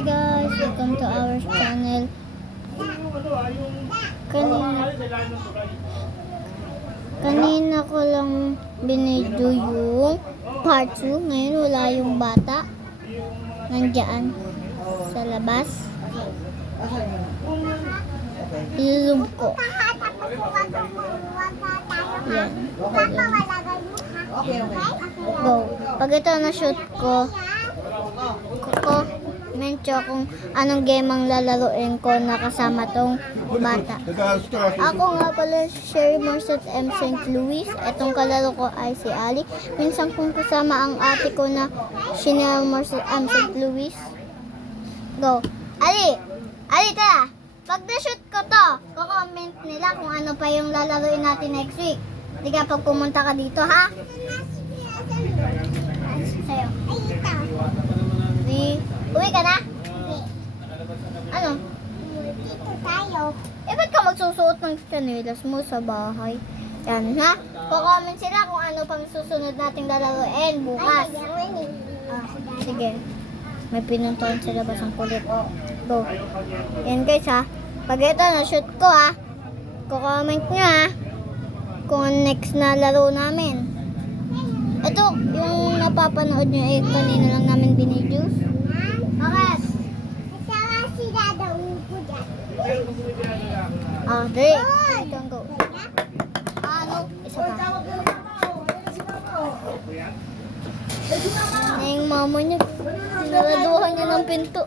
Hi guys, welcome to our channel. Kanina ko lang binidyo yung part 2. Ngayon wala yung bata. Nandiyan sa labas. Ilulog ko. Yan. Go. Pag ito na-shoot ko, mencho kung anong game ang lalaroin ko na kasama tong bata. Ako nga pala, Sherry Marcet M. St. Louis. Itong kalaro ko ay si Ali. Minsan kung kasama ang ate ko na Chanel Marcet M. St. Louis. Go. Ali! Ali, tara! Pag na-shoot ko to, comment nila kung ano pa yung lalaroin natin next week. Hindi ka pag pumunta ka dito, ha? Sa'yo. Uwi ka na? Ano? Dito tayo. Eh, ba't ka magsusuot ng chanelas mo sa bahay? Yan, ha? Comment sila kung ano pang susunod nating lalaroin bukas. Sige. May pinuntahan sa labas ang kulit. Go. Yan guys, ha? Pag ito, na-shoot ko, ha? Comment nyo, ha? Kung next na laro namin. Ito, yung napapanood nyo, eh, kanina lang namin binidyo. Bakit? Kasama si Dada Upo dyan. Dali. Ito ang go. Ano? Isa pa. Na yung mama niya. Sinaraduhan niya ng pinto.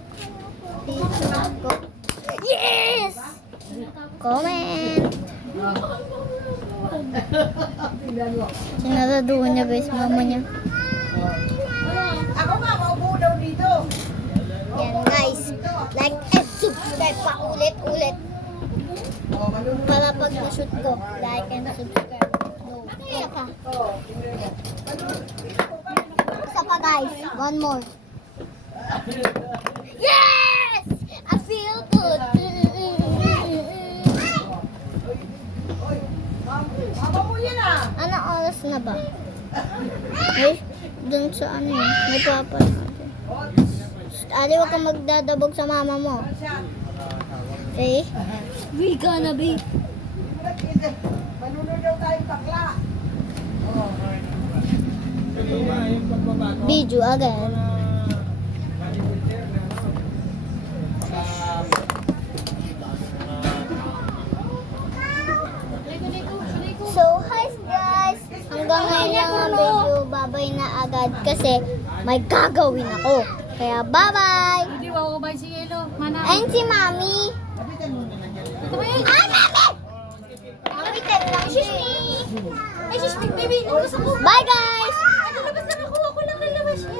Dito ang go. Yes! Comment! Sinaraduhan niya guys, mama niya. Ako nga, maupo daw dito. Yan guys, like and subscribe pa ulit-ulit. Para pag na-shoot ko, like and subscribe. Go. Isa pa. Isa pa guys, one more. Yes! I feel good. Mama mo yan ah. Anong oras na ba? Eh, dun sa ano yun, may papa natin. Ali, huwag kang magdadabog sa mama mo. Eh? We gonna be. Manunod daw tayong bakla. Video again. So, hi guys! Hanggang ngayon lang ang video. Babay na agad kasi may gagawin ako. Kaya bye-bye! Hindi ako ba si Elo? Mana? Ayun si Mami! Mami! Mami! Mami, 10 lang siya. Ay, sis, baby! Nagkas ako! Bye guys!